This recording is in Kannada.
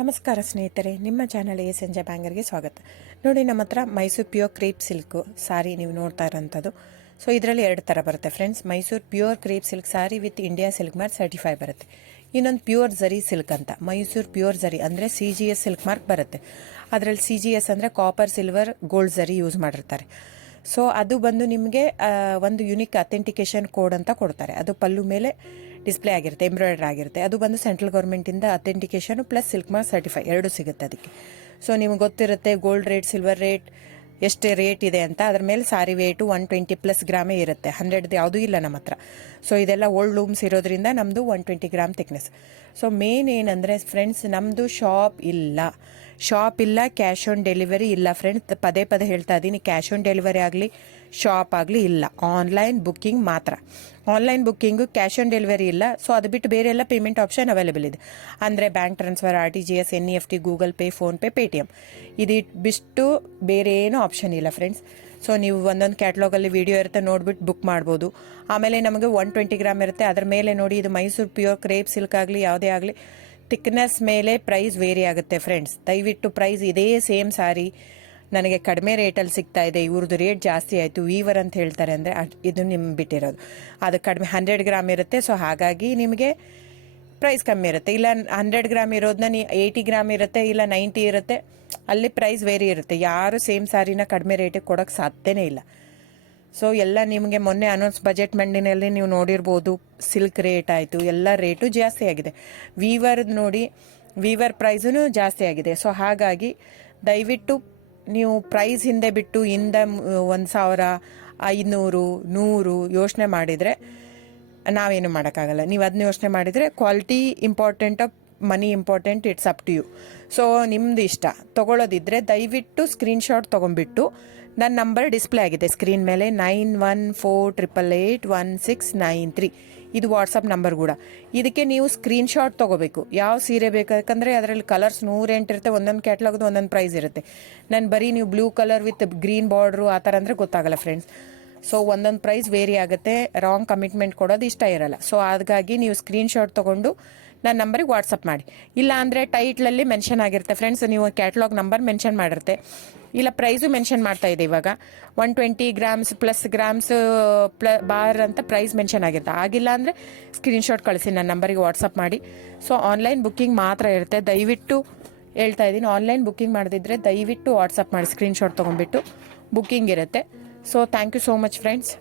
ನಮಸ್ಕಾರ ಸ್ನೇಹಿತರೆ, ನಿಮ್ಮ ಚಾನಲ್ ASNJ ಬ್ಯಾಂಗರ್ಗೆ ಸ್ವಾಗತ. ನೋಡಿ, ನಮ್ಮ ಹತ್ರ ಮೈಸೂರು ಪ್ಯೂರ್ ಕ್ರೇಪ್ ಸಿಲ್ಕ್ ಸಾರಿ ನೀವು ನೋಡ್ತಾ ಇರೋಂಥದ್ದು. ಸೊ ಇದರಲ್ಲಿ ಎರಡು ಥರ ಬರುತ್ತೆ friends. Mysuru pure crepe silk sorry with India silk mark certify ಬರುತ್ತೆ. ಇನ್ನೊಂದು ಪ್ಯೂರ್ ಝರಿ ಸಿಲ್ಕ್ ಅಂತ, ಮೈಸೂರು ಪ್ಯೂರ್ ಝರಿ ಅಂದರೆ CGS ಸಿಲ್ಕ್ ಮಾರ್ಕ್ ಬರುತ್ತೆ. ಅದರಲ್ಲಿ CGS ಅಂದರೆ ಕಾಪರ್, ಸಿಲ್ವರ್, ಗೋಲ್ಡ್ ಝರಿ ಯೂಸ್ ಮಾಡಿರ್ತಾರೆ. ಸೊ ಅದು ಬಂದು ನಿಮಗೆ ಒಂದು ಯುನಿಕ್ ಅಥೆಂಟಿಕೇಶನ್ ಕೋಡ್ ಅಂತ ಕೊಡ್ತಾರೆ. ಅದು ಪಲ್ಲು ಮೇಲೆ ಡಿಸ್ಪ್ಲೇ ಆಗಿರುತ್ತೆ, ಎಂಬ್ರಾಯ್ಡ್ರಿ ಆಗಿರುತ್ತೆ. ಅದು ಬಂದು ಸೆಂಟ್ರಲ್ ಗೌರ್ಮೆಂಟಿಂದ ಅಥೆಂಟಿಕೇಶನು ಪ್ಲಸ್ ಸಿಲ್ಕ್ ಮಾರ್ಕ್ ಸರ್ಟಿಫೈ ಎರಡು ಸಿಗುತ್ತೆ ಅದಕ್ಕೆ. ಸೊ ನಿಮ್ಗೆ ಗೊತ್ತಿರುತ್ತೆ ಗೋಲ್ಡ್ ರೇಟ್, ಸಿಲ್ವರ್ ರೇಟ್ ಎಷ್ಟೇ ರೇಟ್ ಇದೆ ಅಂತ. ಅದ್ರ ಮೇಲೆ ಸಾರಿ ವೇಟು 120+ ಗ್ರಾಮೇ ಇರುತ್ತೆ, 100 ಯಾವುದೂ ಇಲ್ಲ ನಮ್ಮ ಹತ್ರ. ಸೊ ಇದೆಲ್ಲ ಓಲ್ಡ್ ಲೂಮ್ಸ್ ಇರೋದ್ರಿಂದ ನಮ್ಮದು 120 ಗ್ರಾಮ್ ಥಿಕ್ನೆಸ್. ಸೊ ಮೇನ್ ಏನಂದರೆ ಫ್ರೆಂಡ್ಸ್, ನಮ್ಮದು ಶಾಪ್ ಇಲ್ಲ, ಕ್ಯಾಶ್ ಆನ್ ಡೆಲಿವರಿ ಇಲ್ಲ ಫ್ರೆಂಡ್ಸ್. ಪದೇ ಪದೇ ಹೇಳ್ತಾ ಇದ್ದೀನಿ, ಕ್ಯಾಶ್ ಆನ್ ಡೆಲಿವರಿ ಆಗಲಿ ಶಾಪ್ ಆಗಲಿ ಇಲ್ಲ, ಆನ್ಲೈನ್ ಬುಕ್ಕಿಂಗ್ ಮಾತ್ರ. Online booking, cash on delivery ಇಲ್ಲ. ಸೊ ಅದು ಬಿಟ್ಟು ಬೇರೆ ಎಲ್ಲ ಪೇಮೆಂಟ್ ಆಪ್ಷನ್ ಅವೈಲೇಬಲ್ ಇದೆ. ಅಂದರೆ bank transfer, RTGS, NEFT, Google pay, PhonePe, Paytm. ಇದು ಬಿಟ್ಟು ಬೇರೆ ಏನೂ ಆಪ್ಷನ್ ಇಲ್ಲ ಫ್ರೆಂಡ್ಸ್. ಸೊ ನೀವು ಒಂದೊಂದು ಕ್ಯಾಟ್ಲಾಗಲ್ಲಿ ವಿಡಿಯೋ ಇರುತ್ತೆ, ನೋಡ್ಬಿಟ್ಟು ಬುಕ್ ಮಾಡ್ಬೋದು. ಆಮೇಲೆ ನಮಗೆ 120 ಗ್ರಾಮ್ ಇರುತ್ತೆ. ಅದ್ರ ಮೇಲೆ ನೋಡಿ, ಇದು ಮೈಸೂರು ಪ್ಯೂರ್ ಕ್ರೇಪ್ ಸಿಲ್ಕ್ ಆಗಲಿ ಯಾವುದೇ ಆಗಲಿ ಥಿಕ್ನೆಸ್ ಮೇಲೆ ಪ್ರೈಸ್ ವೇರಿ ಆಗುತ್ತೆ ಫ್ರೆಂಡ್ಸ್. ದಯವಿಟ್ಟು ಪ್ರೈಸ್ ಇದೇ ಸೇಮ್ ಸಾರಿ ನನಗೆ ಕಡಿಮೆ ರೇಟಲ್ಲಿ ಸಿಗ್ತಾ ಇದೆ, ಇವ್ರದ್ದು ರೇಟ್ ಜಾಸ್ತಿ ಆಯಿತು ವೀವರ್ ಅಂತ ಹೇಳ್ತಾರೆ ಅಂದರೆ ಇದು ನಿಮ್ಗೆ ಬಿಟ್ಟಿರೋದು. ಅದು ಕಡಿಮೆ 100 ಗ್ರಾಮ್ ಇರುತ್ತೆ. ಸೊ ಹಾಗಾಗಿ ನಿಮಗೆ ಪ್ರೈಸ್ ಕಮ್ಮಿ ಇರುತ್ತೆ. ಇಲ್ಲ 100 ಗ್ರಾಮ್ ಇರೋದನ್ನ 80 ಗ್ರಾಮ್ ಇರುತ್ತೆ, ಇಲ್ಲ 90 ಇರುತ್ತೆ, ಅಲ್ಲಿ ಪ್ರೈಸ್ ವೇರಿ ಇರುತ್ತೆ. ಯಾರು ಸೇಮ್ ಸಾರಿನ ಕಡಿಮೆ ರೇಟಿಗೆ ಕೊಡೋಕ್ಕೆ ಸಾಧ್ಯನೇ ಇಲ್ಲ. ಸೊ ಎಲ್ಲ ನಿಮಗೆ ಮೊನ್ನೆ ಅನೌನ್ಸ್ ಬಜೆಟ್ ಮಂಡಿನಲ್ಲಿ ನೀವು ನೋಡಿರ್ಬೋದು, ಸಿಲ್ಕ್ ರೇಟ್ ಆಯಿತು, ಎಲ್ಲ ರೇಟು ಜಾಸ್ತಿ ಆಗಿದೆ. ವೀವರ್ದು ನೋಡಿ, ವೀವರ್ ಪ್ರೈಸೂ ಜಾಸ್ತಿ ಆಗಿದೆ. ಸೊ ಹಾಗಾಗಿ ದಯವಿಟ್ಟು ನೀವು ಪ್ರೈಸ್ ಹಿಂದೆ ಬಿಟ್ಟು 1,000, 500, 100 ಯೋಚನೆ ಮಾಡಿದರೆ ನಾವೇನು ಮಾಡೋಕ್ಕಾಗಲ್ಲ. ನೀವು ಅದನ್ನ ಯೋಚನೆ ಮಾಡಿದರೆ quality important, money important, it's up to you. So ನಿಮ್ದು ಇಷ್ಟ. ತೊಗೊಳ್ಳೋದಿದ್ರೆ ದಯವಿಟ್ಟು ಸ್ಕ್ರೀನ್ಶಾಟ್ ತೊಗೊಂಡ್ಬಿಟ್ಟು, ನನ್ನ ನಂಬರ್ ಡಿಸ್ಪ್ಲೇ ಆಗಿದೆ ಸ್ಕ್ರೀನ್ ಮೇಲೆ, 9148881693. ಇದು ವಾಟ್ಸಪ್ ನಂಬರ್ ಕೂಡ. ಇದಕ್ಕೆ ನೀವು ಸ್ಕ್ರೀನ್ಶಾಟ್ ತೊಗೋಬೇಕು. ಯಾವ ಸೀರೆ ಬೇಕಂದ್ರೆ ಅದರಲ್ಲಿ ಕಲರ್ಸ್ 108 ಇರುತ್ತೆ, ಒಂದೊಂದು ಕ್ಯಾಟ್ಲಾಗ್ದು ಒಂದೊಂದು ಪ್ರೈಸ್ ಇರುತ್ತೆ. ನಾನು ಬರೀ ನೀವು blue colour with green border ಆ ಥರ ಅಂದರೆ ಗೊತ್ತಾಗಲ್ಲ ಫ್ರೆಂಡ್ಸ್. ಸೊ ಒಂದೊಂದು ಪ್ರೈಸ್ ವೇರಿ ಆಗುತ್ತೆ, ರಾಂಗ್ ಕಮಿಟ್ಮೆಂಟ್ ಕೊಡೋದು ಇಷ್ಟ ಇರಲ್ಲ. ಸೊ ಹಾಗಾಗಿ ನೀವು ಸ್ಕ್ರೀನ್ಶಾಟ್ ತೊಗೊಂಡು ನನ್ನ ನಂಬರಿಗೆ ವಾಟ್ಸಪ್ ಮಾಡಿ. ಇಲ್ಲ ಅಂದರೆ ಟೈಟ್ಲಲ್ಲಿ ಮೆನ್ಷನ್ ಆಗಿರುತ್ತೆ ಫ್ರೆಂಡ್ಸ್, ನೀವು ಕ್ಯಾಟ್ಲಾಗ್ ನಂಬರ್ ಮೆನ್ಷನ್ ಮಾಡಿರುತ್ತೆ, ಇಲ್ಲ ಪ್ರೈಸು ಮೆನ್ಷನ್ ಮಾಡ್ತಾ ಇದೆ. ಇವಾಗ 120 ಗ್ರಾಮ್ಸ್ ಪ್ಲಸ್ ಗ್ರಾಮ್ಸ್ ಬಾರ್ ಅಂತ ಪ್ರೈಸ್ ಮೆನ್ಷನ್ ಆಗಿರುತ್ತೆ. ಆಗಿಲ್ಲ ಅಂದರೆ ಸ್ಕ್ರೀನ್ಶಾಟ್ ಕಳಿಸಿ, ನನ್ನ ನಂಬರಿಗೆ ವಾಟ್ಸಪ್ ಮಾಡಿ. ಸೊ ಆನ್ಲೈನ್ ಬುಕ್ಕಿಂಗ್ ಮಾತ್ರ ಇರುತ್ತೆ. ದಯವಿಟ್ಟು ಹೇಳ್ತಾ ಇದ್ದೀನಿ, ಆನ್ಲೈನ್ ಬುಕ್ಕಿಂಗ್ ಮಾಡದಿದ್ದರೆ ದಯವಿಟ್ಟು ವಾಟ್ಸಪ್ ಮಾಡಿ, ಸ್ಕ್ರೀನ್ಶಾಟ್ ತೊಗೊಂಡ್ಬಿಟ್ಟು ಬುಕ್ಕಿಂಗ್ ಇರುತ್ತೆ. So thank you so much friends.